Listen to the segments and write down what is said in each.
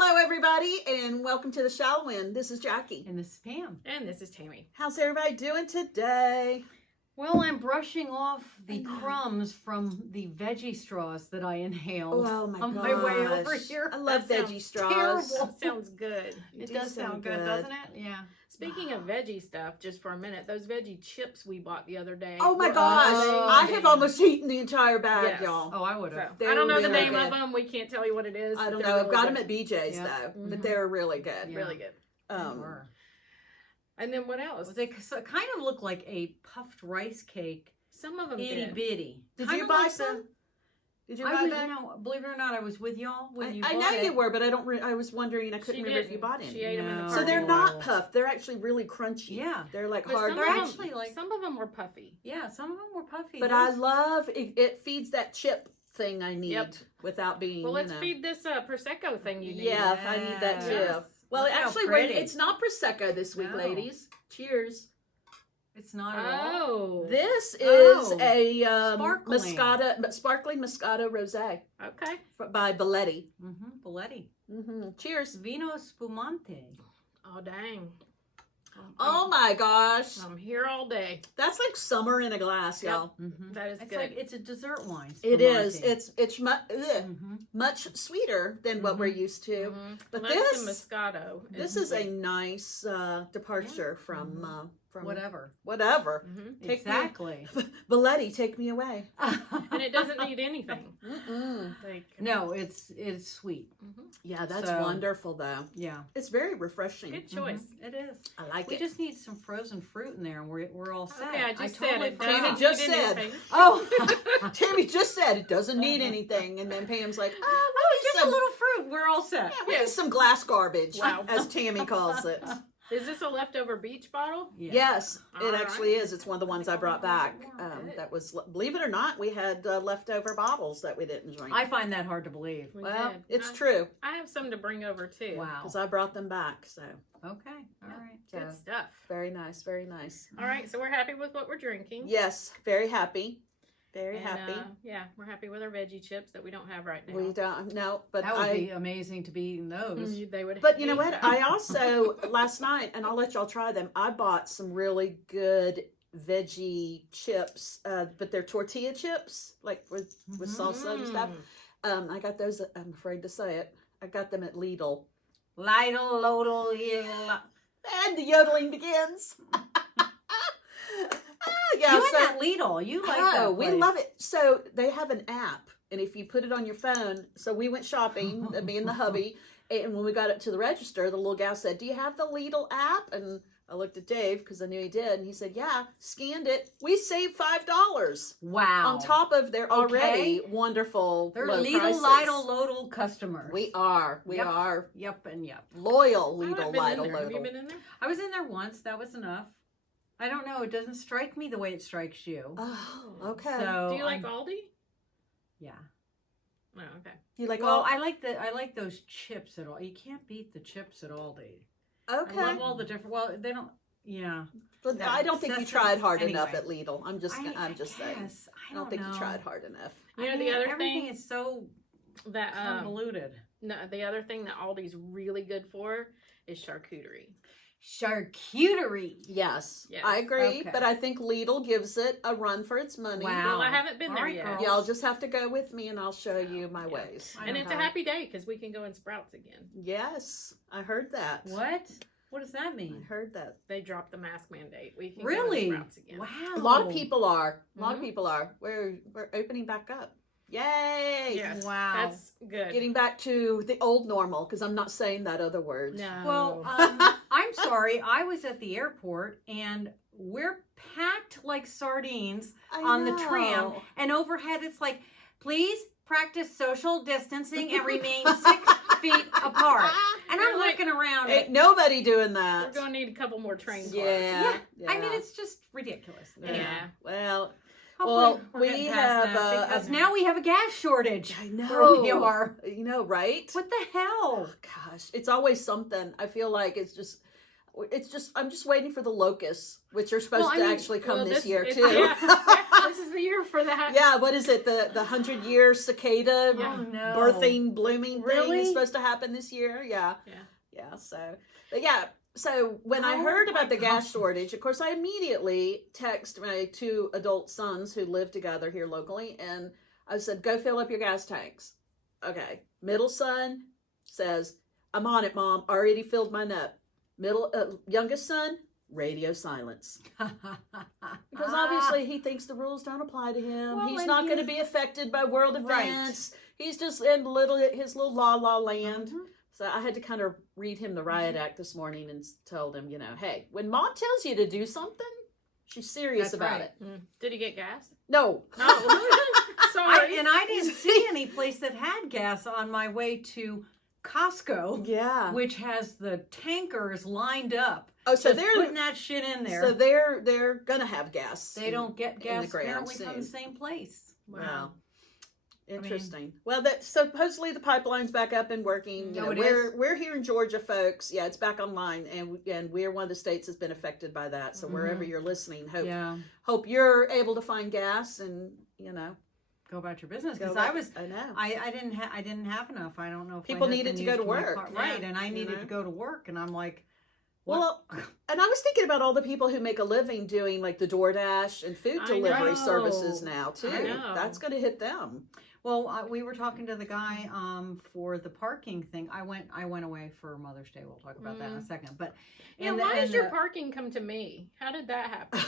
Hello, everybody, and welcome to the Shallowin. This is Jackie. And this is Pam. And this is Tammy. How's everybody doing today? Well, I'm brushing off the crumbs from the veggie straws that I inhaled on my way over here. I love veggie straws. Terrible. Sounds good. It does sound good, doesn't it? Yeah. Speaking of veggie stuff, just for a minute, those veggie chips we bought the other day. Oh my gosh, I have almost eaten the entire bag, Yes. y'all. Oh, I would have. So, I don't know the really name good. of them. We can't tell you what it is. I don't but know. they're I've got really them at BJ's Yeah. though, Mhm. but they're really good. Yeah. really good. And then what else? They kind of look like a puffed rice cake. Some of them Itty did. bitty. Did Kinda you buy like some? Did you I buy was, that? no, believe it or not, I was with y'all when you I bought know it. you were, but I don't. I was wondering. I couldn't She remember if you didn't. bought any. She ate them in the No. So parking they're lot. not puffed. They're actually really crunchy. Yeah. They're like But hard. some They're of them- actually like- some of them were puffy. Yeah, some of them were puffy. But I love it. It feeds that chip thing I need Yep. without being. Well, let's you know. feed this Prosecco thing you need. Yeah, I need that too. Yes. Well, Look how actually, pretty. it's not Prosecco this week, No. ladies. Cheers. It's not at all. Oh. This is Oh. a Sparkling. sparkling Moscato Rosé Okay. by Belletti. Belletti. Cheers. Vino spumante. Oh, dang. Oh my gosh. I'm here all day. That's like summer in a glass, y'all. That is It's good. like it's a dessert wine. It is. spumante. It's much sweeter than what we're used to. Mhm. But Well, that's this- the Moscato. This is a nice departure from Whatever. Whatever. Mhm. Take me- Exactly. Belletti, take me away. And it doesn't need anything. Like, No, it's sweet. Yeah, that's So- wonderful though. Yeah. It's very refreshing. good choice. It is. I like We it. just need some frozen fruit in there, and we're all set. Okay, I just said totally it. forgot. Tammy just Doesn't need said. anything. Oh, Tammy just said it doesn't need anything, and then Pam's like, oh, just a little fruit. We're all set. we need some glass garbage, Wow. as Tammy calls it. Is this a leftover beach bottle? Yeah. Yes, it All actually right. is. It's one of the ones I brought back. That was, believe it or not, we had leftover bottles that we didn't drink. I find that hard to believe. We Well, did. it's true I have some to bring over too. Wow. because I brought them back. So Okay. All right. Good So, stuff. very nice, very nice. All right, so we're happy with what we're drinking. Yes, very happy, very And, happy. yeah, we're happy with our veggie chips that we don't have right now. We don't know, but That would be amazing to be eating those. They would. But you know what? I also last night, and I'll let y'all try them. I bought some really good veggie chips, but they're tortilla chips, like with salsa and stuff. I got those. I'm afraid to say it. I got them at Lidl. Lidl, lodel, yeah. And the yodeling begins. Yeah, You so, and that Lidl, you like that oh, we place. love it. So they have an app, and if you put it on your phone, so we went shopping, me and the hubby, and when we got up to the register, the little gal said, "Do you have the Lidl app?" And I looked at Dave because I knew he did, and he said, "Yeah." Scanned it. We saved $5 Wow. on top of their already wonderful They're low Lidl, prices. Lidl, lodel customers. We are Yep. Yep and yep. loyal I Lidl, haven't been in Lidl, there. Have you Lidl. been in there? I was in there once. That was enough. I don't know. It doesn't strike me the way it strikes you. Oh, okay. So Do you like I'm- Aldi? Yeah. Oh, okay. You like Well, all? I like those chips at all. You can't beat the chips at Aldi. Okay. I love all the different. Well, they don't. Yeah. But No, I don't think you Sesame- tried hard anyway. enough at Lidl. I'm just saying. Guess. I don't think you tried hard enough. You know, the other everything thing is so That convoluted. no, the other thing that Aldi's really good for is charcuterie. Charcuterie. Yes, Yes. I agree. Okay. But I think Lidl gives it a run for its money. Wow. Well, I haven't been All there right, yet. girl. Y'all just have to go with me, and I'll show you my ways. I And know it's a how. happy day because we can go in Sprouts again. Yes, I heard that. What? What does that I mean? heard that. They dropped the mask mandate. We can Really? go in Sprouts again. Wow. A lot of people are. A lot of Mhm. people are. We're opening back up. Yay! Yes. Wow. That's good. Getting back to the old normal because I'm not saying that other word. No. Well, I'm sorry. I was at the airport and we're packed like sardines I on the know. tram, and overhead it's like, please practice social distancing and remain 6 feet apart. And I'm You're like, looking around Ain't at nobody doing we're that. going to need a couple more train cars. Yeah. I mean, it's just ridiculous. Yeah. Well, Hopefully Well, we're we getting past have, that, because a- now we have a gas shortage. I know. Where we are. You know, right? What the hell? Oh, gosh, it's always something. I feel like it's just. I'm just waiting for the locusts, which are supposed Well, I to mean, actually come well, this this- year it's- too. yeah. This is the year for that. Yeah, what is it? The 100-year cicada Yeah. Oh, no. birthing, blooming thing Really? is supposed to happen this year. Yeah. Yeah. Yeah. So when I Oh, heard my about the gas gosh. shortage, of course, I immediately text my 2 adult sons who live together here locally, and I said, "Go fill up your gas tanks." Okay. Middle son says, "I'm on it, Mom. Already filled mine up." Youngest son, radio silence. Because obviously he thinks the rules don't apply to him. Well, He's and not he's- going to be affected by world Right. events. He's just in his little la land. Mhm. So I had to kind of read him the riot act this morning and told him, hey, when Mom tells you to do something, she's serious That's about right. it. Did he get gas? No. Sorry. I didn't see any place that had gas on my way to Costco, Yeah. which has the tankers lined up. Oh, so Just putting that shit in there. So they're gonna have gas. They don't get gas the ground apparently from soon. the same place. Wow. Interesting. Well, that supposedly the pipeline's back up and working. Oh, it we're here in Georgia, folks. Yeah, it's back online, and we're one of the states that's been affected by that. So wherever you're listening, hope you're able to find gas and Go about your business, because I I know. I didn't have enough. I don't know if my People husband needed to go used to my work. car. Yeah. Right? And I needed to go to work, and I'm like, Well, and I was thinking about all the people who make a living doing like the DoorDash and food I delivery know. services now too. I know. That's going to hit them. well, we were talking to the guy for the parking thing. I went away for Mother's Day. We'll talk about that in a second. But Yeah, why does your parking come to me? How did that happen?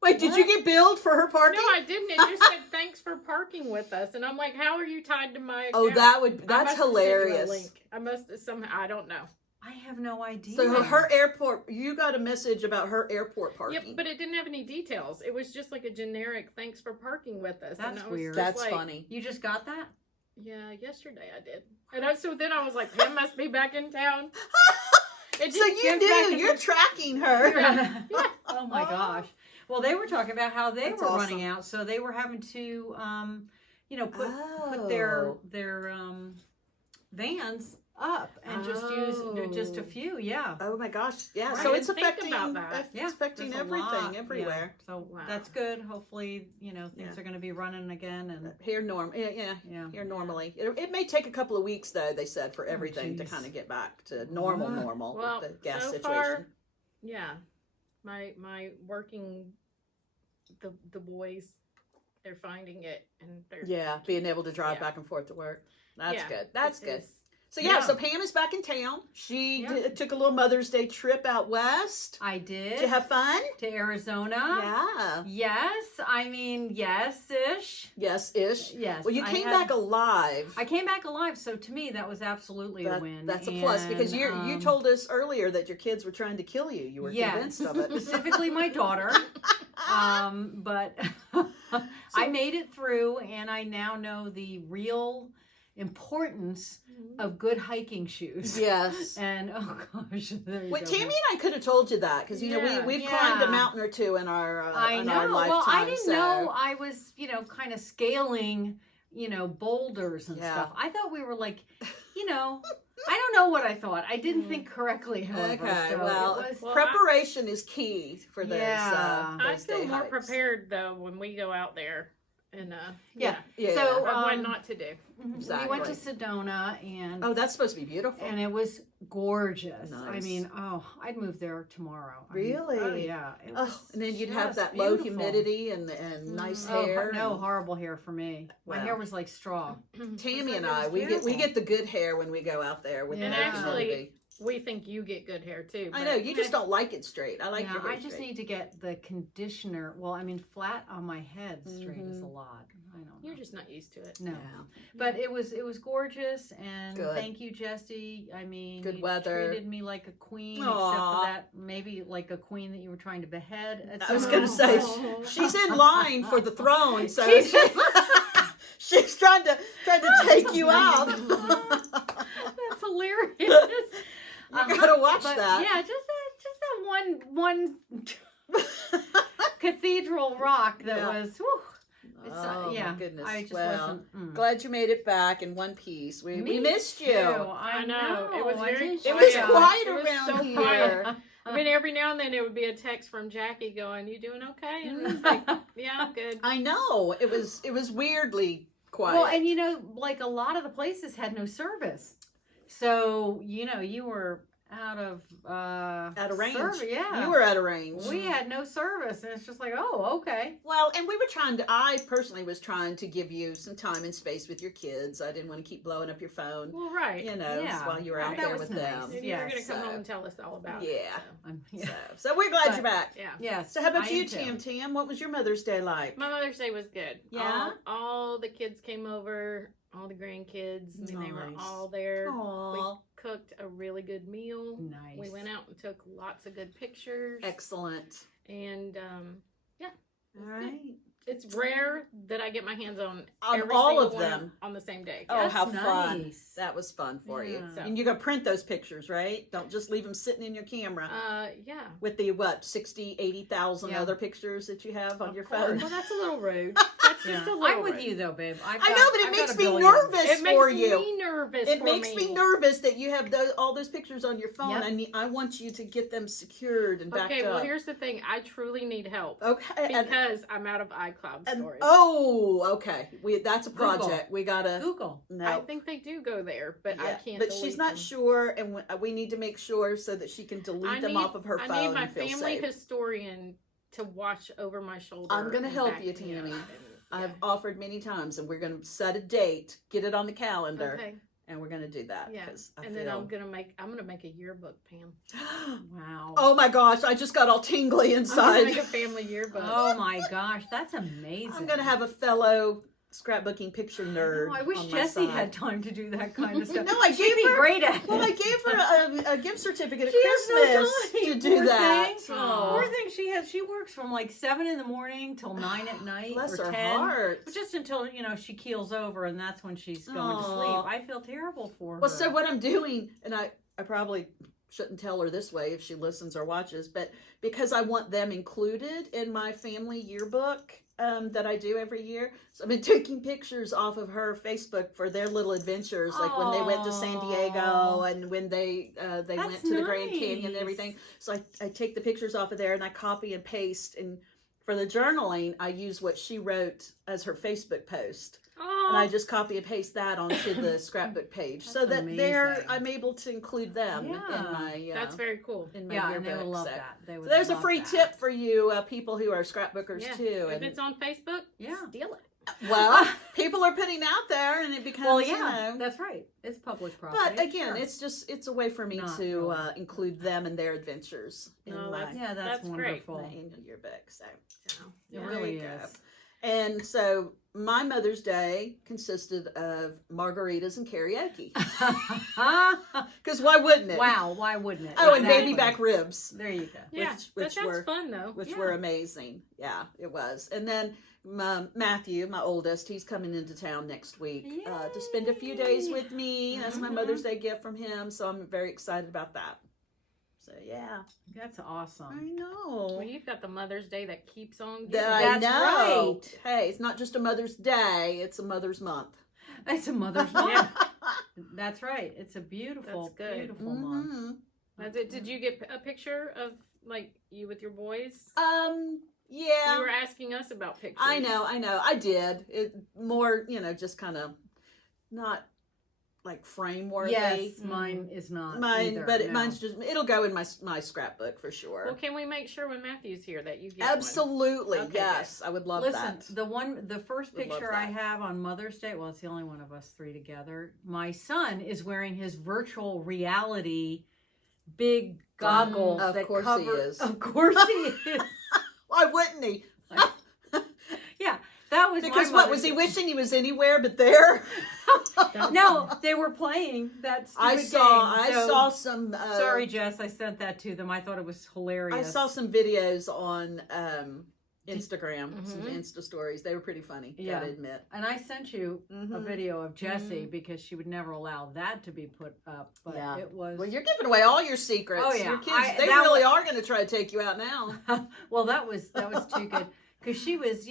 Wait, did you get billed for her parking? No, I didn't. It just said thanks for parking with us, and I'm like, how are you tied to my account? Oh, that's I must have sent you a hilarious. link. I must have somehow. I don't know. I have no idea. So her airport, you got a message about her airport parking. Yep, but it didn't have any details. It was just like a generic thanks for parking with us. That's and I was weird. just That's like, funny. You just got that? Yeah, yesterday I did. And so then I was like, Pam must be back in town. It So just you goes back knew and you're forth. tracking her. Yeah. Oh my gosh. Well, they were talking about how they That's were awesome. running out, so they were having to, put their vans up and just use just a few. Yeah. Oh my gosh. Yeah. Right. So I it's didn't think affecting about that. it's affecting there's a everything lot. everywhere. Yeah. So Wow. that's good. Hopefully, things Yeah. are going to be running again. And Here yeah. here normally. It may take a couple of weeks though, they said, for everything to geez. kind of get back to normal Well, with the gas so situation. far, yeah, my working, the boys, they're finding it, and they're Yeah, being able to drive Yeah. back and forth to work. That's Yeah, good. That's it good. is. So yeah, Yeah. so Pam is back in town. She Yeah. took a little Mother's Day trip out west. I did. Did you have fun? to Arizona? Yeah. Yes. I mean, yes-ish. Yes, ish. Yes. Well, you I came had- back alive. I came back alive, so to me that was absolutely a win. That's a plus because you And, told us earlier that your kids were trying to kill you. You were Yes. convinced of it. specifically my daughter. But I made it through, and I now know the real importance of good hiking shoes. Yes. And oh gosh, there you Well, go. Tammy and I could have told you that because Yeah. we've Yeah. climbed a mountain or two in our I in know. our lifetime. Well, I didn't so- know I was, kind of scaling, boulders and Yeah. stuff. I thought we were like, I don't know what I thought. I didn't think correctly, however. Okay, so well, it was, Well, preparation is key for those. Yeah. I those feel day more hikes. prepared though when we go out there, and Yeah. Yeah. So, of what um, not to do. we went Exactly. to Sedona, and Oh, that's supposed to be beautiful. and it was gorgeous. I Nice. mean, I'd move there tomorrow. I mean, Really? oh yeah. It Oh, was and then you'd have just that low beautiful. humidity and nice hair. No, and horrible hair for me. My Wow. hair was like straw. Tammy and It was I, we beautiful. get the good hair when we go out there with Yeah. the And low actually, humidity. We think you get good hair too. I but- know you just don't like it straight. I like Yeah, your hair I just straight. need to get the conditioner. Well, I mean, flat on my head straight is a lot. I don't know. You're just not used to it. No, Yeah. but it was gorgeous, and Good. thank you, Jesse. I mean, Good you weather. treated me like a queen, Aw. except for that maybe like a queen that you were trying to behead. At I was some going to say point. she's in line for the throne, so She's- she's trying to take you out. That's hilarious. You gotta watch But, that. Yeah, just that one cathedral rock that Yeah. was. Whew, it's, Oh, yeah, my goodness. I just Well, wasn't. glad you made it back in one piece. We Me missed you. too. I know. It was I very. did It was too. quiet It was around so here. quiet. I mean, every now and then it would be a text from Jackie going, "You doing okay?" And it's like, "Yeah, I'm good." I know it was weirdly quiet. Well, and like a lot of the places had no service, so you were out of range. Yeah, You were out of range. We had no service, and it's just like, oh, okay. Well, and we were I personally was trying to give you some time and space with your kids. I didn't want to keep blowing up your phone, Well, right. while you were out That there was with nice. them. And you were going to come so- home and tell us all about Yeah. it. So. So we're glad But- you're back. Yeah. Yes. So how about I you, am too. Tam Tam? What was your Mother's Day like? My Mother's Day was good. Yeah? All the kids came over, all the grandkids. I mean, they were Nice. all there. Aww. Cooked a really good meal. Nice. We went out and took lots of good pictures. Excellent. And All right. it's rare that I get my hands on On every all single of one them. on the same day. Oh, That's how fun. nice. That was fun for you. Yeah. And you're going to print those pictures, right? Don't just leave them sitting in your camera. Yeah. With the, 80,000 Yeah. other pictures that you have on Of your course. phone? Well, that's a little rude. That's Yeah. just a little I'm with rude. you though, babe. I know, but it makes me nervous It makes for you. me nervous. It for makes me nervous that you have all those pictures on your phone. Yep. I want you to get them secured and backed Okay, well, up. here's the thing. I truly need help Okay. because I'm out of iCloud storage. Okay. That's a project. We gotta. Google. No. I think they do go there, but I can't. But she's delete not them. sure, and we need to make sure so that she can delete them off of her phone I need my and feel family safe. historian to watch over my shoulder. I'm gonna and help back you, me up, Tammy. and- I've offered many times, and we're going to set a date, get it on the calendar, Okay. and we're going to do that. Yeah. 'Cause I And feel... then I'm gonna make a yearbook, Pam. Wow. Oh my gosh! I just got all tingly I'm inside. gonna make a family yearbook. Oh my gosh, that's amazing. I'm going to have a fellow scrapbooking picture nerd. Oh, I wish on my Jessie side. had time to do that kind of stuff. No, I She'd gave be her- great at it. Well, I gave her a gift certificate at She has no Christmas time, to do poor that. thing. Oh, Poor thing, she works from like 7 in the morning till 9 at night bless or her 10. heart. But just until she keels over, and that's when she's going to Aw. sleep. I feel terrible for her. Well, so what I'm doing, and I probably shouldn't tell her this way if she listens or watches, but because I want them included in my family yearbook that I do every year, so I've been taking pictures off of her Facebook for their little adventures, like when they went to San Diego Aw. and when they went That's to the Grand Canyon and nice. everything. So I take the pictures off of there and I copy and paste, and for the journaling, I use what she wrote as her Facebook post. Oh, And I just copy and paste that onto the scrapbook page, so That's that amazing. I'm able to include them in Yeah. my that's very cool. in my Yeah, yearbook. and they would love so. that. They So would there's a love free that. tip for you people who are scrapbookers Yeah. too. If And it's on Facebook, Yeah. steal it. well, people are putting out there, and it becomes Well, yeah, that's right. It's public property. But again, sure. it's a way for me Not to really. include them and their adventures in No, my, yeah, that's great. wonderful. my annual yearbook. So It there really you go. is. And so my Mother's Day consisted of margaritas and karaoke. Because why wouldn't it? Wow, why wouldn't it? Oh, and Exactly. baby back ribs, There you go. Yeah, which that were- sounds fun though. which Yeah. were amazing. Yeah, it was. And then Matthew, my oldest, he's coming into town next week to spend a few days with me. That's my Mhm. Mother's Day gift from him, so I'm very excited about that. So yeah, That's I awesome. know. Well, you've got the Mother's Day that keeps on giving. I That's know. right. Hey, it's not just a Mother's Day; it's a Mother's Month. It's a Mother's Month. That's right. It's a beautiful, That's good. beautiful month. Mhm. That's it. Did you get a picture of like you with your boys? Yeah. You were asking us about pictures. I know. I did. It more, just kind of not like frame worthy. Yes, mine is not. Mine, either, but no. mine's just, it'll go in my scrapbook for sure. Well, can we make sure when Matthew's here that you get one? Absolutely. Okay, Yes. I would love Listen, that. the first Would love picture I that. have on Mother's Day, well, it's the only one of us three together. My son is wearing his virtual reality big goggles. Of that course he cover, is. Of course he is. Why wouldn't he? Yeah, that was Because my what, was he wishing he was anywhere but there? No, they were playing that stupid game. I so- saw some. Sorry, Jess, I sent that to them. I thought it was hilarious. I saw some videos on Instagram, some Mhm. Insta stories. They were pretty funny. Yeah. Gotta admit. And I sent you a Mhm. video of Jessie because she would never allow that to be put up. But Yeah. it was. Well, you're giving away all your secrets. Oh, yeah. Your kids, they that really are going to try to take you out now. Well, that was too good. because she was,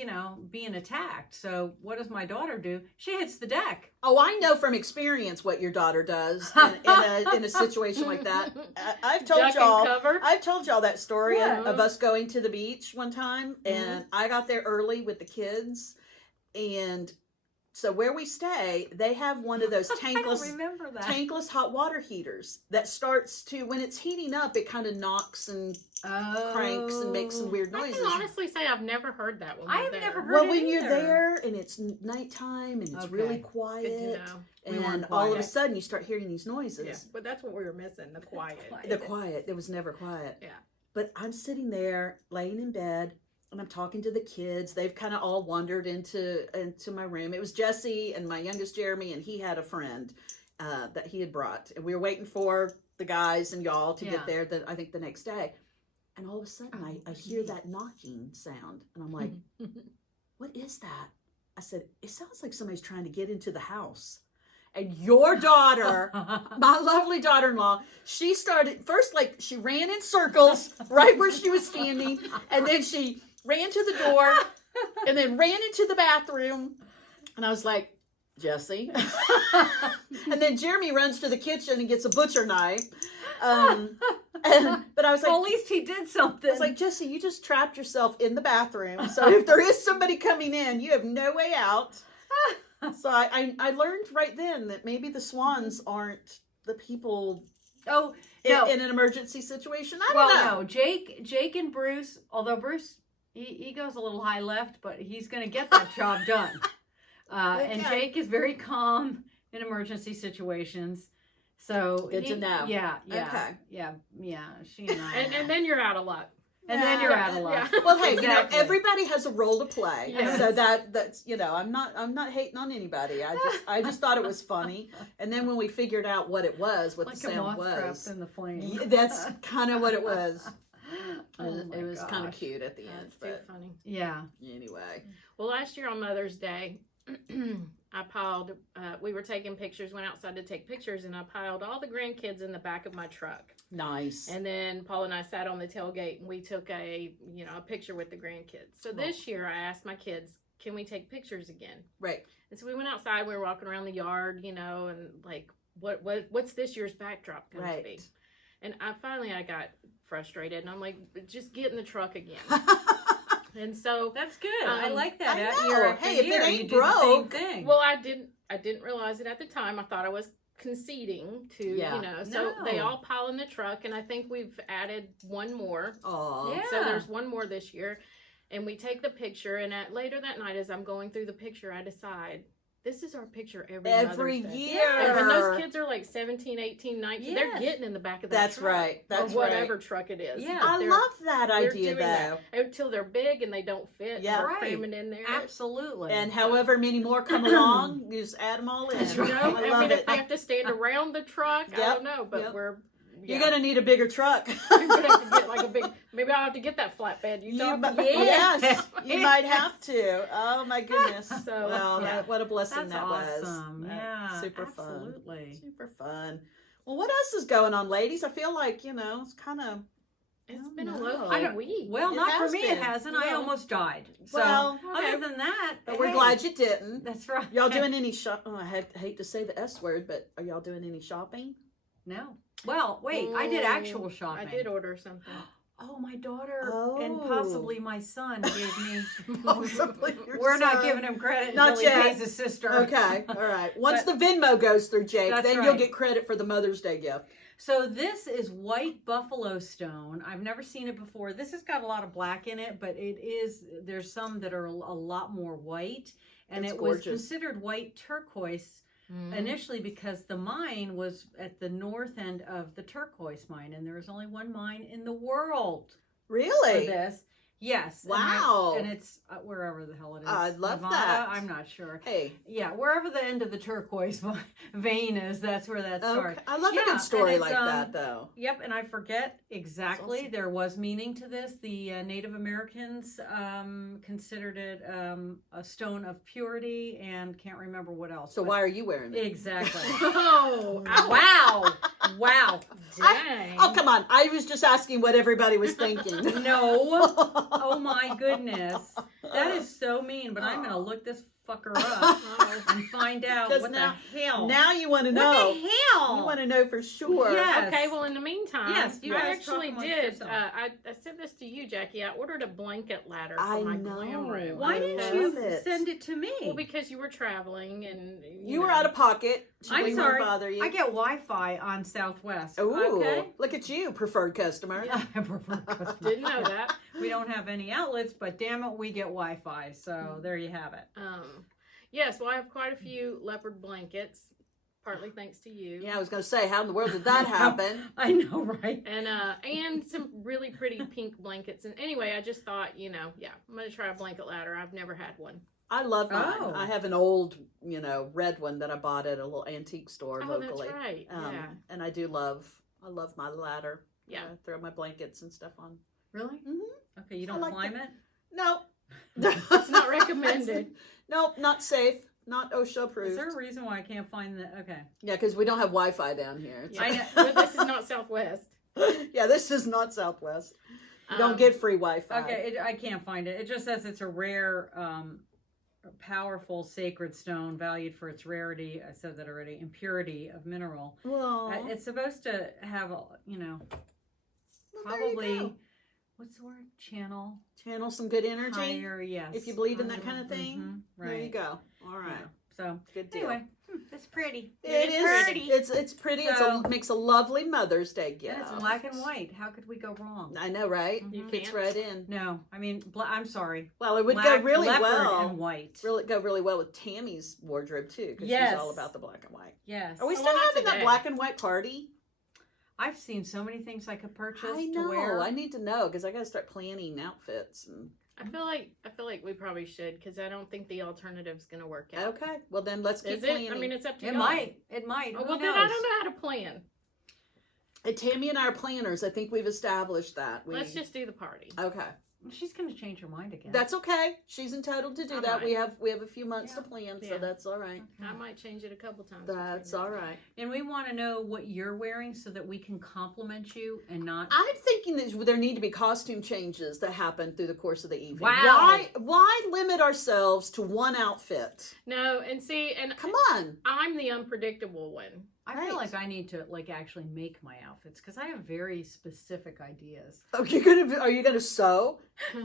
being attacked. So what does my daughter do? She hits the deck. Oh, I know from experience what your daughter does in a situation like that. I've told Duck and y'all. cover. I've told y'all that story Yeah. of us going to the beach one time, and I got there early with the kids, and so where we stay, they have one of those I don't tankless remember that. tankless hot water heaters that starts to, when it's heating up, it kind of knocks and cranks and makes some weird I noises. can honestly say I've never heard that one. I have never heard Well, it when you're either. there and it's nighttime and it's Okay. really Good to quiet, know. We weren't and all of a quiet. sudden you start hearing these noises. Yeah, but that's what we were missing, the quiet. The quiet. It was never quiet. Yeah. But I'm sitting there, laying in bed, and I'm talking to the kids. They've kind of all wandered into my room. It was Jesse and my youngest Jeremy, and he had a friend that he had brought. And we were waiting for the guys and y'all to get there, I think the next day. And all of a sudden, I hear that knocking sound. And I'm like, what is that? I said, it sounds like somebody's trying to get into the house. And your daughter, my lovely daughter-in-law, she started, first, she ran in circles right where she was standing. And then she ran to the door and then ran into the bathroom. And I was like, Jesse. And then Jeremy runs to the kitchen and gets a butcher knife. But I was like, well, at least he did something. I was like, Jesse, you just trapped yourself in the bathroom. So if there is somebody coming in, you have no way out. So I learned right then that maybe the swans aren't the people oh, no. in an emergency situation. I don't know. No, Jake and Bruce, although Bruce, he goes a little high left, but he's going to get that job done. And Jake is very calm in emergency situations. So Good to know. Yeah. Okay. Yeah. She and I. And then you're out of luck. And then you're out of luck. Yeah. Well, hey, Exactly. everybody has a role to play, Yes. so that's I'm not hating on anybody. I just thought it was funny, and then when we figured out what it was, what like the a sound moth trapped was, in the flame. yeah, that's kind of what it was. Oh It was kind of gosh. cute at the end, That's too but funny. Yeah. anyway. Well, last year on Mother's Day, I piled, we were taking pictures, went outside to take pictures, and I piled all the grandkids in the back of my truck. Nice. And then Paul and I sat on the tailgate and we took a picture with the grandkids. So this year I asked my kids, can we take pictures again? Right. And so we went outside, we were walking around the yard, and like, what's this year's backdrop going to be? And I got frustrated and I'm like, just get in the truck again. And so That's good. I like that. I Year know. after Hey, if it year, ain't you do the same broke. thing. well, I didn't realize it at the time. I thought I was conceding to, so they No. all pile in the truck, and I think we've added one more. Oh. Yeah. So there's one more this year, and we take the picture, and later that night as I'm going through the picture, I decide this is our picture every Every Mother's Day. year. And when those kids are like 17, 18, 19, they're Yes. getting in the back of that That's truck. right. That's or whatever truck it is. Yeah. I They're- love that we're idea, doing that. though. Until they're big and they don't fit. Yeah. And we're Right. cramming in there. Absolutely. And however many more come along, you just add them all in. That's You right. know, I I love mean, it. if they have to stand around the truck, I Yep, don't know, but yep. yeah. You're gonna need a bigger truck. You're gonna have to get like a big. Maybe I'll have to get that flatbed. You talking about? Yes, you might have to. Oh my goodness. So, well, yeah. what a blessing That's that awesome. was. Yeah. Super fun. Absolutely. Super fun. Well, what else is going on, ladies? I feel like it's kind of. It's been a No. low I don't- week. Well, It not for has me. been. It hasn't. I Well, almost died. So Well, okay. other than that, but we're hey, glad you didn't. That's right. Y'all doing any shop? Oh, I hate to say the S word, but are y'all doing any shopping? No. Well, wait. I did actual shopping. I did order something. Oh, my daughter and Oh. possibly my son gave me. Possibly your We're not son. giving him credit Not until yet. he pays his sister. Okay, all right. Once But- the Venmo goes through, Jake, That's then you'll right. get credit for the Mother's Day gift. So this is white buffalo stone. I've never seen it before. This has got a lot of black in it, but there's some that are a lot more white. And It's it was gorgeous. considered white turquoise Mm-hmm. initially because the mine was at the north end of the turquoise mine. And there was only one mine in the world for Really? this. Yes. Wow. And it's wherever the hell it is. I love Nevada? that. I'm not sure. Hey, Yeah, wherever the end of the turquoise vein is, that's where that starts. okay. I love Yeah, a good and story it's, like that, though. Yep, and I forget exactly. awesome. There was meaning to this. The Native Americans considered it a stone of purity, and can't remember what else. So but- why are you wearing it? Exactly. Oh, Wow! Wow. Dang. Oh, come on. I was just asking what everybody was thinking. No. Oh my goodness. That is so mean, but I'm going to look this fucker up and find out Because what now- the hell. Now you want to what know. the hell? You want to know for sure. Yes. Okay, well, in the meantime, Yes, you I guys actually talk amongst did. yourself. I sent this to you, Jackie. I ordered a blanket ladder for I my know. glam room. Why I didn't love you it. send it to me? Well, because you were traveling and You were out of pocket. I'm We won't sorry. bother you. I get Wi-Fi on Southwest. Ooh, Okay. look at you, preferred customer. I prefer customer. Didn't know that. We don't have any outlets, but damn it, we get Wi-Fi. So there you have it. Yes, well, I have quite a few leopard blankets, partly thanks to you. Yeah, I was going to say, how in the world did that happen? I know, right? And some really pretty pink blankets. And anyway, I just thought, I'm going to try a blanket ladder. I've never had one. I love mine. Oh. I have an old, red one that I bought at a little antique store Oh, locally. that's right. Yeah. And I love my ladder. Yeah. I throw my blankets and stuff on. Really? Mm-hmm. Okay, you I don't like climb it? No. It's not recommended. Nope, not safe. Not OSHA approved. Is there a reason why I can't find the? Okay. Yeah, because we don't have Wi-Fi down here. It's Yeah. But this is not Southwest. yeah, this is not Southwest. You don't Um, get free Wi-Fi. Okay, I can't find it. It just says it's a rare, powerful sacred stone valued for its rarity. I said that already. Impurity of mineral. Well, It's supposed to have, well, there you probably go. what's the word? Channel Channel some good energy. higher. Yes. If you believe in that kind of thing. Mhm, right. There you go. All right. Yeah. So Good deal. anyway, it's pretty. It is pretty. It's pretty. So- It makes a lovely Mother's Day gift. And it's black and white. How could we go wrong? I know, right? You Fits can't. right in. No, I mean, I'm sorry. Well, it would Black, go really leopard, well. and white. Go really well with Tammy's wardrobe too, because Yes. she's all about the black and white. Yes. Are we Oh, still well, not having that today. black and white party? I've seen so many things I could purchase I to wear. know. I need to know because I got to start planning outfits. And I feel like we probably should because I don't think the alternative's going to work out. okay, well then let's keep Is it? planning. I mean, it's up to It y'all. might. It might. Oh, Who well, then knows? I don't know how to plan. Tammy and I are planners. I think we've established that. Let's just do the party. Okay. She's going to change her mind again. That's okay. She's entitled to do I that. might. We have a few months to plan, so Yeah. that's all right. I might change it a couple times. That's all right. And we want to know what you're wearing so that we can compliment you and not. I'm thinking that there need to be costume changes that happen through the course of the evening. Wow. Why limit ourselves to one outfit? No, and see, and Come on. I'm the unpredictable one. I Right. feel like I need to actually make my outfits because I have very specific ideas. Are you gonna sew?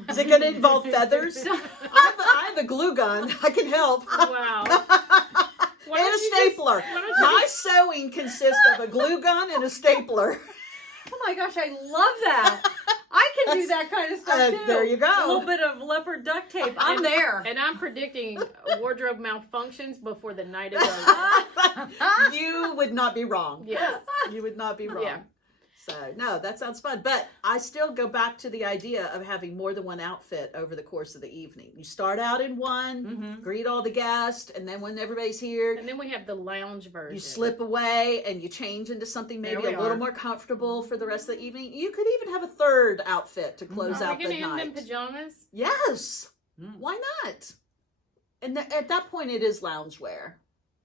Is it gonna involve feathers? I have a glue gun. I can help. Wow. Why And a don't you stapler. why don't you My sewing consists of a glue gun and a stapler. Oh my gosh, I love that. I can do that kind of stuff too. There you A little go. bit of leopard duct tape. I'm there. And I'm predicting wardrobe malfunctions before the night is over. You would not be wrong. Yes. You would not be wrong. Yeah. So, no, that sounds fun. But I still go back to the idea of having more than one outfit over the course of the evening. You start out in one, Mhm. greet all the guests, and then when everybody's here, And then we have the lounge version. you slip away and you change into something maybe There a we little are. more comfortable for the rest of the evening. You could even have a third outfit to close Are out we the going to end in night. pajamas? Yes. Mm. Why not? And at that point, it is loungewear.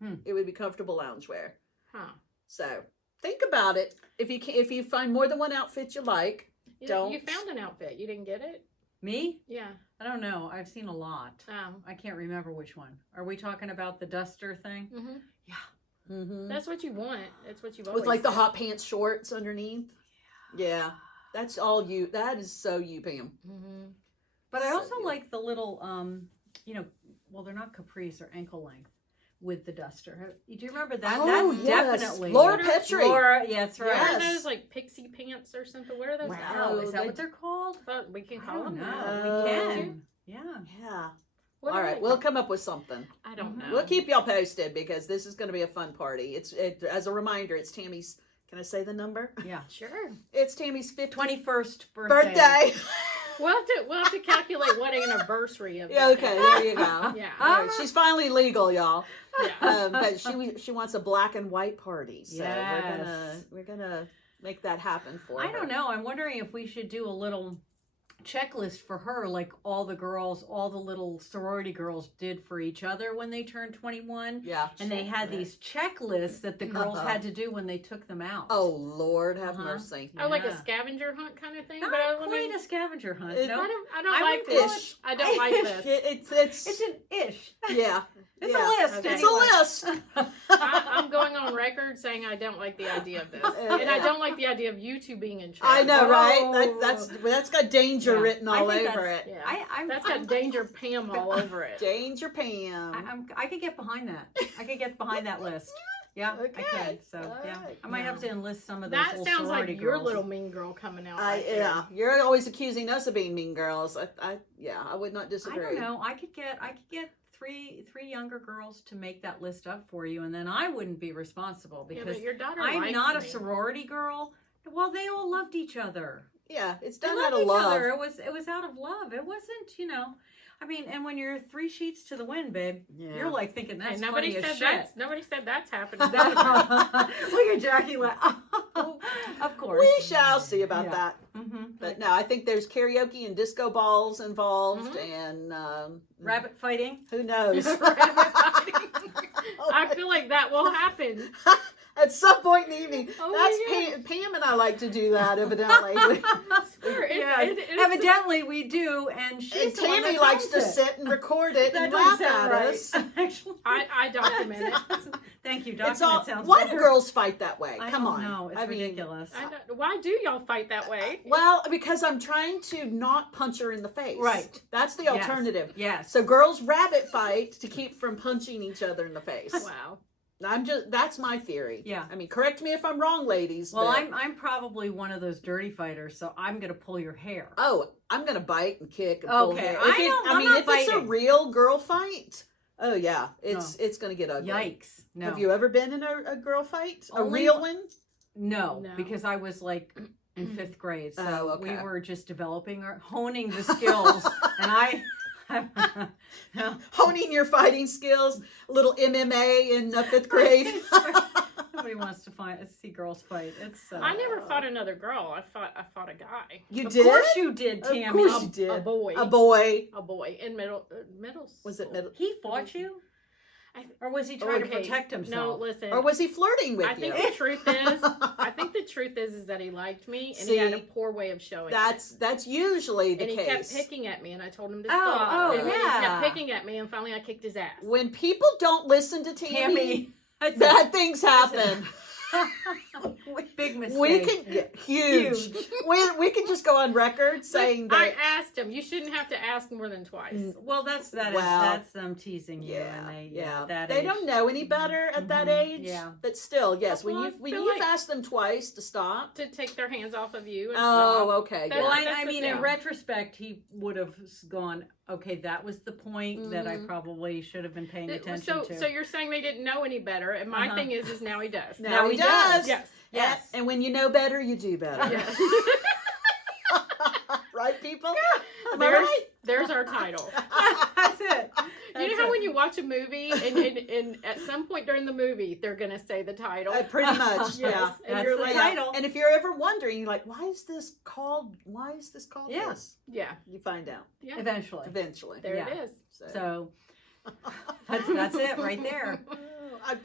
Hmm. It would be comfortable loungewear. Huh. So think about it. If you find more than one outfit you like, You Don't. found an outfit. You didn't get it? Me? Yeah. I don't know. I've seen a lot. Oh. I can't remember which one. Are we talking about the duster thing? Mm-hmm. mm-hmm. That's what you want. That's what you've always with like the said. hot pants shorts underneath. Yeah, that's all you. That is so you, Pam. Mm-hmm. But I So also good. like the little, well, they're not capris, they're ankle length with the duster. Do you remember that? Oh, That's yes. definitely Laura Petrie. Laura, yeah, that's right. Yes. What are those like pixie pants or something? What are those? Wow, Oh, is that what they're called? But we can I call don't them know. that. We Oh. can. Yeah. Yeah. What all are right, they we'll called? come up with something. I don't know. We'll keep y'all posted because this is going to be a fun party. As a reminder, it's Tammy's. Can I say the number? Yeah. Sure. It's Tammy's 21st birthday. We'll have to calculate what anniversary of. Yeah. that Okay. is. There you go. Yeah. All right, she's finally legal, y'all. Yeah. But she wants a black and white party, so Yes. we're gonna make that happen for her. I don't know. I'm wondering if we should do a little checklist for her, like all the little sorority girls did for each other when they turned 21. Yeah. And they had these checklists that the girls had to do when they took them out. Oh, Lord, have mercy. Oh, like a scavenger hunt kind of thing? Not quite a scavenger hunt. It- No, I don't like this. I don't like this. it's an ish. Yeah. It's Yeah. a list. Okay. It's a list. I'm going on record saying I don't like the idea of this, and I don't like the idea of you two being in charge. I know, Oh. right? That's got danger Yeah. written I all think over that's- it. Yeah. That's got Danger Pam all over it. Danger Pam. I could get behind that. I could get behind that list. Yeah, Okay. I could. So All yeah, right. I might have to enlist some of those. That little sounds sorority like your girls. little mean girl coming out. Right there. Yeah, you're always accusing us of being mean girls. I would not I disagree. don't know. I could get three younger girls to make that list up for you, and then I wouldn't be responsible Yeah, because but your daughter I'm likes not a me. sorority girl. Well, they all loved each other. Yeah, it's They done loved out of each love. other. It was out of love. It wasn't, I mean, and when you're 3 sheets to the wind, babe, Yeah. you're like thinking that's And nobody funny said as shit. Nobody said that's happening. Look at Jackie. Like, of course. We shall see about Yeah. that. Mm-hmm. But no, I think there's karaoke and disco balls involved, Mhm. and Rabbit fighting. who knows? I feel like that will happen. At some point in the evening. Oh, That's yeah. Pam and I like to do that, evidently. Sure, it's- Yeah, it's- evidently we do, and she's And the one Tammy that likes does to it. sit and record it That and doesn't laugh sound at right. us. Actually, I document it. Thank you. It's Document all. sounds Why better. do girls fight that way? I Come don't on. know. It's I mean, ridiculous. Why do y'all fight that way? Well, because I'm trying to not punch her in the face. Right. That's the Yes. alternative. Yes. So girls rabbit fight to keep from punching each other in the face. Wow. That's my theory. Yeah. I mean, correct me if I'm wrong, ladies. Well, but- I'm probably one of those dirty fighters, so I'm gonna pull your hair. Oh, I'm gonna bite and kick and pull Okay, hair. I If it- don't- I I'm mean, not if it's a biting. real girl fight, oh yeah, it's gonna get ugly. Yikes! No, Have you ever been in a girl fight? A Only- real one? no, No. because I was like in 5th grade, so Oh, okay. we were just honing the skills, and I. Honing your fighting skills, a little MMA in 5th grade. Nobody wants to see girls fight. It's I never fought another girl. I fought a guy. You Of did? course you did, Tammy. Of course you did. A boy. A boy. A boy in middle Was it school. middle? He fought you, or was he trying to protect No, himself? listen. Or was he flirting with I you? think the truth is, that he liked me, and he had a See, poor way of showing That's usually the it. And he case. kept picking at me, and I told him to Oh, stop. oh, and he yeah. kept picking at me, and finally I kicked his ass. When people don't listen to Tammy, Tammy, bad things happen. big mistake. We can huge. we can just go on record saying I that. asked him. You shouldn't have to ask more than twice. Well, that's Well, them teasing you, and Yeah, they they don't know any better at that Mhm, age. yeah. But still, yes, Well, I when feel you've like- asked them twice to stop. To take their hands off of you. And Oh, stop. okay. That- Yeah. Well, that's I the mean, thing. in retrospect, he would have gone, okay, that was the point that I Mhm. probably should have been paying attention So to. you're saying they didn't know any better, and my Uh-huh. thing is now he does. Now he does. Yes. Yes. And when you know better, you do better. Yes. Right, people? Am I There's, right? there's our title. That's it. You know how when you watch a movie and at some point during the movie they're gonna say the title. Pretty much, Yes. yeah. And That's you're the like, title. And if you're ever wondering, you're like, why is this called Yeah. this? yeah, You find out yeah. Eventually. eventually. There Yeah. it is. So that's it right there.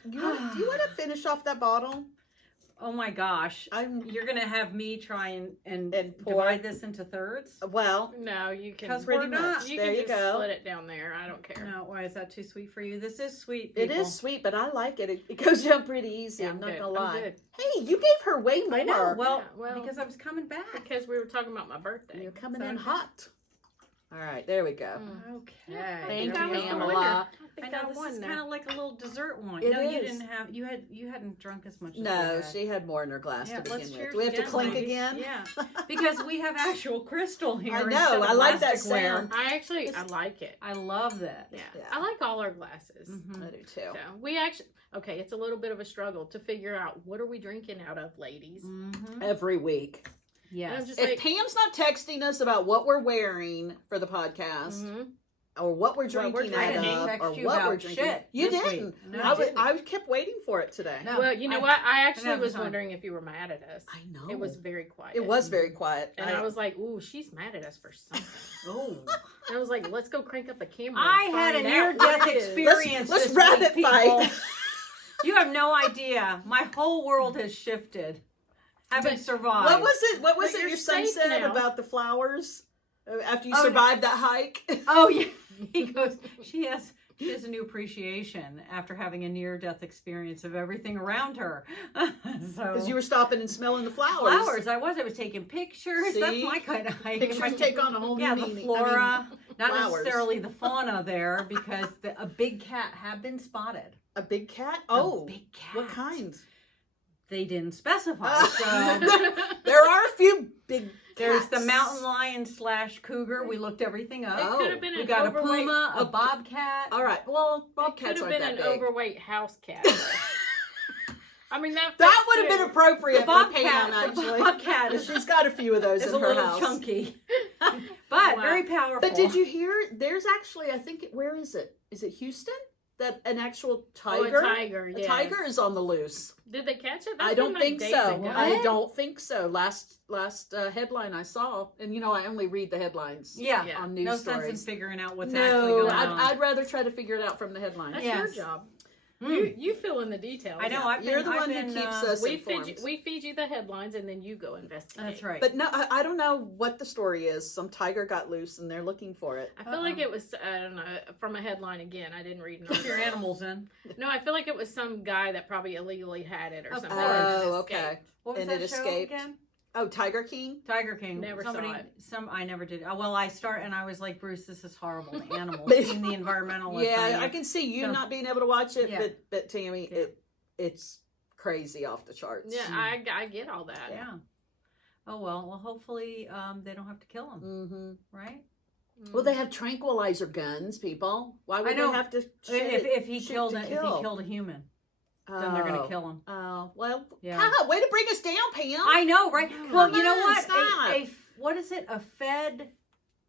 You want to finish off that bottle? Oh my gosh. I'm You're going to have me try and pour. divide this into thirds? well. No, you can. 'Cause Pretty we're not. much. You There can you just go. split it down there. I don't care. No, why is that too sweet for you? This is sweet. It people. is sweet, but I like it. It goes down pretty easy. Yeah, I'm not good. gonna I'm lie. good. Hey, you gave her way more. I know. Well, Yeah, well, because I was coming back. Because we were talking about my birthday. You're coming So in I'm- hot. All right, there we go. Mm. Okay. I Thank think I you, was the Pamela. winner. I I think know I this won is now. kind of like a little dessert one. It no, you is. didn't have. You hadn't drunk as much. As No, we had. she had more in her glass Yeah, to let's begin cheers with. Do we have to again, clink ladies. again? Yeah, because we have actual crystal here. I know, instead of I like that plasticware. sound. I like it. I love that. Yeah. Yeah. I like all our glasses. Mhm. I do too. So we actually it's a little bit of a struggle to figure out what are we drinking out of, ladies. Mhm. Every week. And I'm Yes. just If like, Pam's not texting us about what we're wearing for the podcast, mhm. or what we're What drinking we're out drinking. of, Text or you what about we're drinking. shit You this didn't. week. No, I, I didn't. I kept waiting for it today. No. Well, you know what? I actually have was the time. wondering if you were mad at us. I know. It was very quiet. It was very quiet. And I was like, ooh, she's mad at us for something. Oh. And I was like, let's go crank up the camera. I and had a find out near-death what it is. experience. Let's this rapid week, fight. people. You have no idea. My whole world has shifted. Having survived. What was it? What was But it? you're Your son safe said now. about the flowers after you Oh, no. survived that hike. Oh yeah. He goes. She has a new appreciation after having a near-death experience of everything around her. So Because you were stopping and smelling the flowers. flowers. I was taking pictures. That's See? my kind of hike. Pictures take on a whole Yeah, new the meaning. flora, not flowers. necessarily the fauna there, because a big cat had been spotted. A big cat? A Oh, big cat. what kind? They didn't specify. So There are a few big there's the cats. mountain lion / cougar. We looked everything up. It Oh, could have been We an got a overweight. puma, a Okay. bobcat. All right. Well, It could bobcats have aren't been that an big. overweight house cat. I mean, that That would have been The appropriate for Pam, bobcat, actually. the bobcat is She's got a few of those is in a her little house. chunky, but Wow. very powerful. But did you hear? There's actually, I think, where is it? Is it Houston? That an actual tiger? Oh, a tiger, A yes. tiger is on the loose. Did they catch it? I That's don't been, like, think days so. ago. I What? don't think so. Last headline I saw, and I only read the headlines. Yeah, Yeah. On news no stories. sense in figuring out what's actually No, going on. I'd rather try to figure it out from the headline. That's Yes. your job. Mm. You fill in the details. I know. You're the I've one who been, keeps us We informed. feed you the headlines, and then you go investigate. That's right. But no, I don't know what the story is. Some tiger got loose, and they're looking for it. I feel like it was, I don't know, from a headline again. I didn't read keep your it. animals in. No, I feel like it was some guy that probably illegally had it or Of something. course. and it Oh, okay. escaped. What was And that it show escaped. again? Oh, Tiger King. Tiger King. Never saw it. I never did. Well, I start and I was like, Bruce, this is horrible. The animals, being the environmentalist. Yeah, on I you. can see you So- not being able to watch it, Yeah. but Tammy, Yeah. it's crazy off the charts. Yeah, I get all that. Yeah. Oh well. Hopefully, they don't have to kill them, Mm-hmm. right? Mm. Well, they have tranquilizer guns, people. Why would I know. they have to? If he shoot killed to if he kill? killed a human, then they're gonna kill him. Oh, well, Yeah. haha, way to bring us down, Pam. I know, right? Come Well, you know on, what? stop. What is it? A fed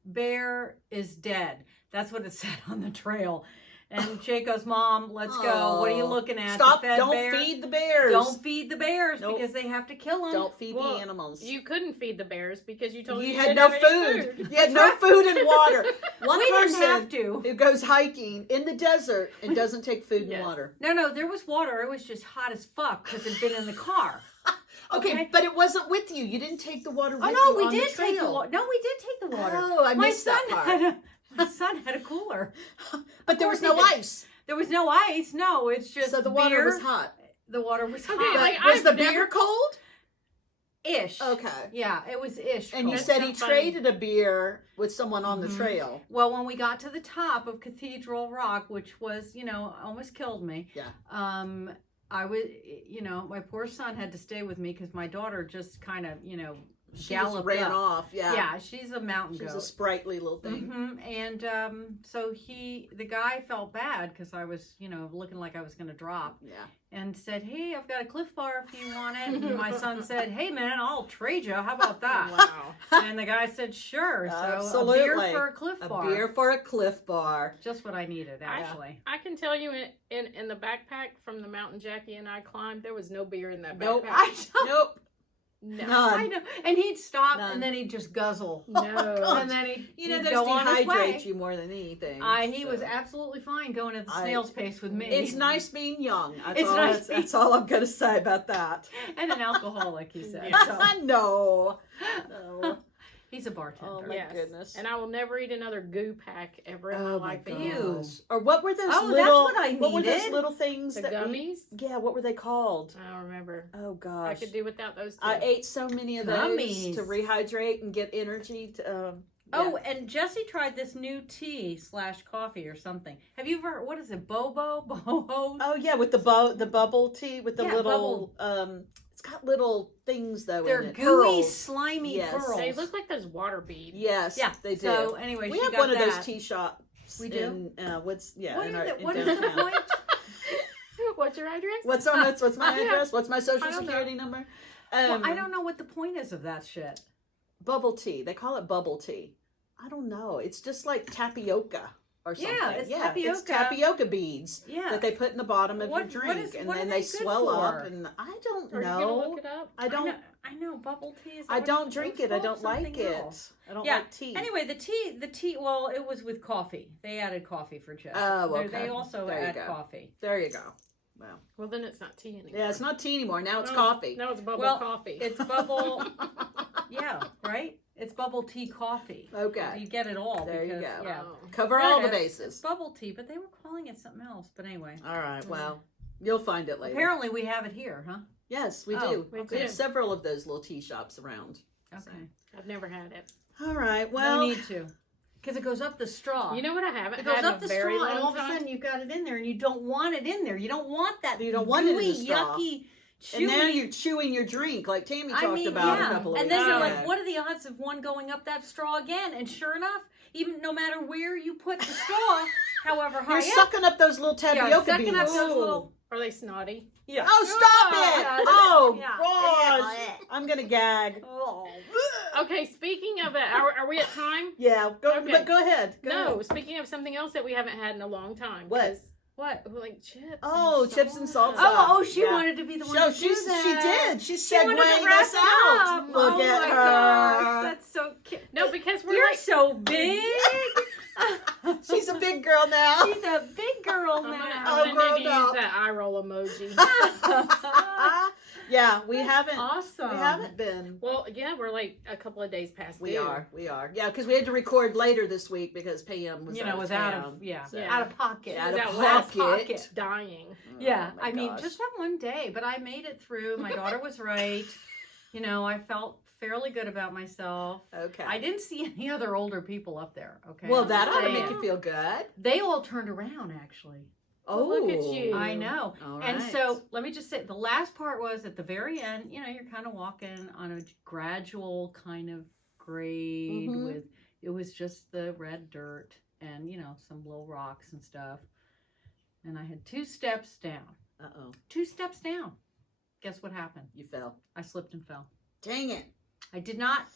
bear is dead. That's what it said on the trail. And Jake goes, Mom, let's go. What are you Oh. looking at? Stop! The fed Don't bear? feed the bears. Don't feed the bears Nope. because they have to kill them. Don't feed Well, the animals. You couldn't feed the bears because you told You you had didn't no have any food. You had no food and water. One We didn't person have to. who goes hiking in the desert and doesn't take food and Yes. water. No, there was water. It was just hot as fuck because it'd been in the car. Okay, but it wasn't with you. You didn't take the water with Oh you no, we on did the take the trail. water. No, we did take the water. Oh, I my missed son that part. my son had a cooler. But there was course no he did. ice, There was no ice. No, it's just so the water beer. was hot. The water was Okay, hot. like, was I've the never- beer cold? Ish. Okay. Yeah, it was ish. And you That's said so he funny. traded a beer with someone on the Mhm. trail. Well, when we got to the top of Cathedral Rock, which was, almost killed me. Yeah. I was, my poor son had to stay with me because my daughter just kind of, She just galloped ran up. off. Yeah. Yeah, she's a mountain She's goat. a sprightly little thing. And so the guy felt bad because I was, looking like I was going to drop, Yeah. and said, "Hey, I've got a Cliff Bar if you want it." And my son said, "Hey, man, I'll trade you. How about that?" Wow. And the guy said, "Sure." So a Absolutely. beer for a Cliff A Bar. beer for a Cliff Bar. Just what I needed, actually. I can tell you in the backpack from the mountain Jackie and I climbed, there was no beer in that Nope. backpack. Nope. No. None. I know. And he'd stop None. and then he'd just guzzle. No. God. And then he'd Those go on his way. dehydrate you more than anything. He so. was absolutely fine going at the I- snail's pace with me. It's nice being young. That's It's all, nice that's all I'm going to say about that. And an alcoholic, he said. Yeah. So. No. No. He's a bartender. Oh, my Yes. goodness. And I will never eat another goo pack ever in my Oh my life gosh. again. Or what were those Oh, that's little? what I were those needed. little things? The that we- gummies? yeah. What were they called? I don't remember. Oh I gosh. could do without those two. I ate so many of those Gummies. to rehydrate and get energy. To, Oh, and Jesse tried this new tea / coffee or something. Have you ever, what is it, boho? Oh yeah, with the bubble tea with the Yeah, little it's got little things though They're in it. gooey, Pearls. slimy Yes. pearls. They look like those water beads. Yes, Yeah, they do. So anyway, we she have got one of that. those tea shops. We do? In, what's What in is our it? in What is the downtown. point? What's your address? What's my address? What's my I social don't know. security number? Well, I don't know what the point is of that shit. Bubble tea. They call it bubble tea. I don't know. It's just like tapioca. or something. Yeah, it's tapioca. It's tapioca beads Yeah. that they put in the bottom of your What drink, is- and what are then they they good swell up. for? And I don't Are you gonna know. look it up? I don't. I know bubble tea. Is that I what don't it drink was it. I called? don't like Something it. else. I don't Yeah. like tea. Anyway, the tea. Well, it was with coffee. They added coffee for Jess. Oh, okay. They also There you add go. coffee. There you go. Well, Well, then it's not tea anymore. yeah, it's not tea anymore. Now it's No, coffee. Now it's bubble Well, coffee. It's bubble. Yeah, right. It's bubble tea coffee. Okay. You get it all. There you because, go. Yeah. Oh. Cover Yeah, all the it's bases. bubble tea, but they were calling it something else. But anyway, All right. Well, you'll find it later. apparently we have it here, huh? Yes, we Oh, do. we We have do. several of those little tea shops around. Okay. I've never had it. All right. No Well, need to, because it goes up the straw. You know what I haven't It goes had up in the a very straw, long and all of a time? sudden you got it in there, and you don't want it in there. You don't want that. You don't want it in the gooey, straw. yucky, chewy. and now you're chewing your drink like Tammy talked about yeah. a couple of And weeks then you're ago. like, what are the odds of one going up that straw again? And sure enough, even no matter where you put the straw, however high You're up, sucking up those little yeah, tapioca sucking beans. up those Ooh. little. Are they snotty? Yeah. Oh, stop Yeah. it! Oh, Yeah. gosh. Yeah. I'm going to gag. Oh. Okay, speaking of it, are we at time? Yeah, go, Okay. but go ahead. Go No, ahead. speaking of something else that we haven't had in a long time. What? 'cause, What? like chips. Oh, and chips and salsa. Oh, she Yeah. wanted to be the one So to do that. she did. She's She wanted to segueing wrap us it out. up. Look oh at my her. gosh, that's so cute. No, because we're You're like, so big. She's a big girl now. She's a big girl I'm gonna, now. Oh, I'm gonna need to grown use up. that eye roll emoji. Yeah, we haven't. Awesome. We haven't been. Well, yeah, we're like a couple of days past We due. are. Yeah, because we had to record later this week because Pam was Was out out of of so- Yeah. out of pocket. Out was of out last pocket. Dying. Yeah, Oh, my I mean, gosh. just that one day, but I made it through. My daughter was right. You know, I felt fairly good about myself. Okay. I didn't see any other older people up there. Okay. Well, I'm that ought to saying. make you feel good. They all turned around actually. Oh, look at you. I know. All And right. so let me just say the last part was at the very end, you know, you're kind of walking on a gradual kind of grade Mhm. with, it was just the red dirt and, you know, some little rocks and stuff. And I had 2 steps down. Uh-oh, 2 steps down. Guess what happened? you fell. I slipped and fell. Dang it. I did not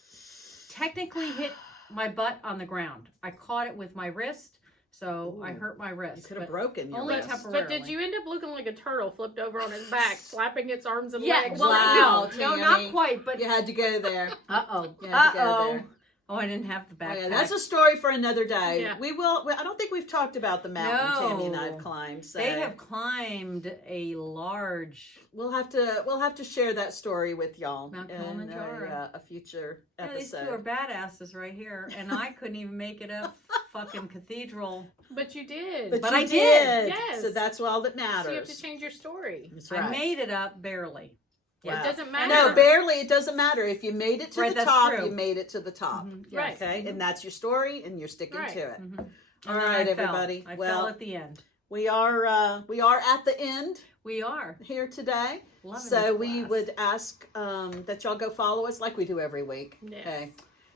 technically hit my butt on the ground. I caught it with my wrist, so I Ooh. hurt my You wrist. could have but- broken your only wrist. temporary. But did you end up looking like a turtle flipped over on his back, flapping its arms and Yeah, legs? well, Wow, no, Tammy. not quite, but You had to go there. uh-oh. You had to go Uh-oh. there. Oh, I didn't have the Oh, backpack. yeah, that's a story for another day. Yeah. We will. I don't think we've talked about the mountain Tammy and I have No. climbed. So They have climbed a large. We'll have to share that story with y'all Mount in Kilimanjaro. a future Yeah, these two are episode. badasses right here, and I couldn't even make it up fucking cathedral. But you did. But I you did. Yes. So that's all that So you have matters. to change your story. That's I right. made it up barely. Wow. It doesn't matter. No, barely. It doesn't matter. If you made it to Right, the that's top, true. you made it to the top. Mhm, Right. yes. Okay, and that's your story, and you're sticking Right. to it. Mhm. All And then right, I fell. everybody. I Well, fell at the end. we are at the end We are. here today. Loving So this we class. would ask that y'all go follow us like we do every week. Yes. Okay.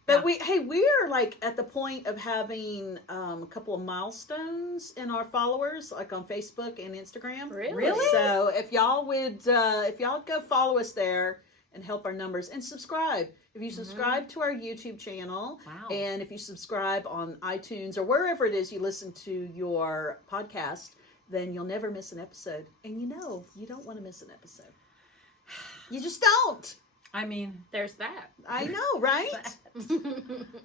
But Yeah. we're like at the point of having a couple of milestones in our followers, like on Facebook and Instagram. Really? So if y'all would, if y'all go follow us there and help our numbers and subscribe. If you subscribe to our YouTube channel, Wow. and if you subscribe on iTunes or wherever it is you listen to your podcast, then you'll never miss an episode. And you know, you don't want to miss an episode. You just don't. I mean, There's that. I know, right?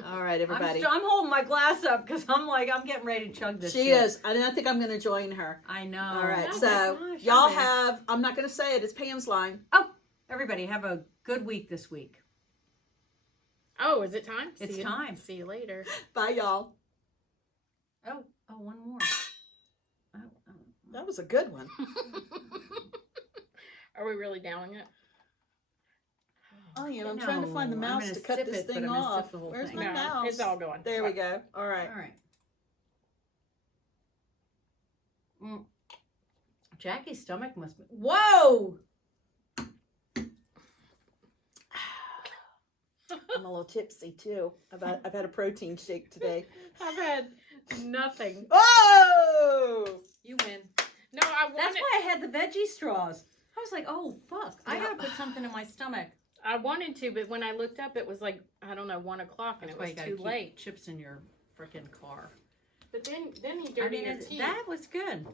All right, everybody. I'm holding my glass up because I'm getting ready to chug this. She shit. is. I don't think I'm going to join her. I know. All right. Oh So my gosh, y'all okay. have, I'm not going to say it. It's Pam's line. Everybody have a good week this week. Oh, is it time? It's See you- time. See you later. Bye, y'all. Oh, one more. Oh. That was a good one. Are we really downing it? Oh, yeah. I'm trying to find the No, I'm mouse gonna to cut sip this it, but thing I'm gonna off. sip the whole Where's thing. my No, mouse? it's all going. There we go. All right. All right. Jackie's stomach must be. Whoa! I'm a little tipsy too. I've had a protein shake today. I've had nothing. Oh! You win. No, I That's wanted. why I had the veggie straws. I was like, oh fuck! I gotta put something in my stomach. I wanted to, but when I looked up, it was like I don't know 1 o'clock, and That's it why was you gotta too keep late. chips in your freaking car. But then you I dirty mean, your teeth. that was good.